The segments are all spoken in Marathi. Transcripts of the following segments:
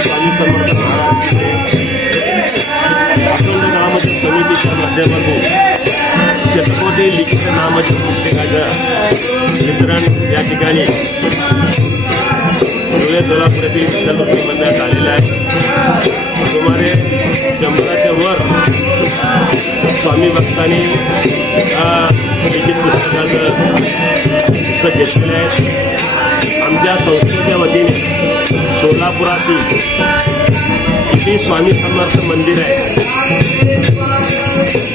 स्वामी समर्थ महाराज नामजप समितीच्या माध्यमातून शतकोटी लिखित नामजप पुस्तकाचं वितरण या ठिकाणी धुळे सोलापूर येथील विठ्ठल भक्ती मंदिरात आलेलं आहे। सुमारे 100च्या वर स्वामी भक्तांनी लिखित पुस्तक घेतलेलं आहे। आमच्या संस्थेच्या वतीने सोलापुरातील इथे स्वामी समर्थ मंदिर आहे,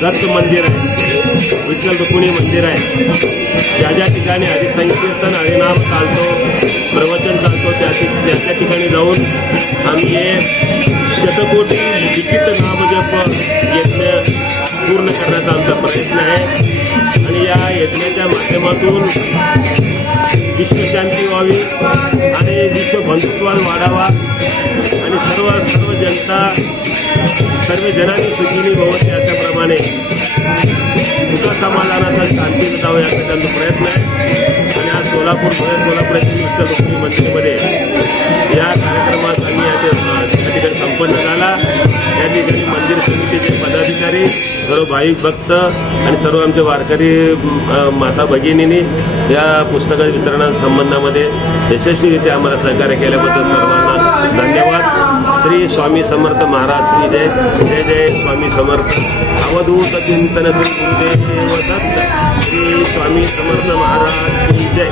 दत्त मंदिर आहे, विठ्ठल रुक्मिणी मंदिर आहे। ज्या ज्या ठिकाणी हरिसंकीर्तन हरिनाम चालतो, प्रवचन चालतो, त्या ठिकाणी जाऊन आम्ही हे शतकोटी लिखित नामजप यज्ञ पूर्ण करण्याचा आमचा प्रयत्न आहे। आणि या यज्ञाच्या माध्यमातून विश्वशांती व्हावी आणि विश्व बंधुत्वाद वाढावा आणि सर्व जनता सर्व जनांनी सुखीनी भवती अशाप्रमाणे सुख समाधानाचा शांतीचा जावं याचा त्यांचा प्रयत्न आहे। आणि आज सोलापूर येथील विठ्ठल रुक्मिणी मंदिरमध्ये या कार्यक्रमात आम्ही या ठिकाणी संपन्न झाला। या ठिकाणी मंदिर समितीचे पदाधिकारी, सर्व भाविक भक्त आणि सर्व आमचे वारकरी माता भगिनींनी या पुस्तका वितरणासंबंधामध्ये यशस्वीरित्या आम्हाला सहकार्य केल्याबद्दल सर्वांना धन्यवाद। श्री स्वामी समर्थ महाराज की जय। जय जय स्वामी समर्थ। अवधूत चिंतन श्री गुरुदेव दत्त। श्री स्वामी समर्थ महाराज की जय।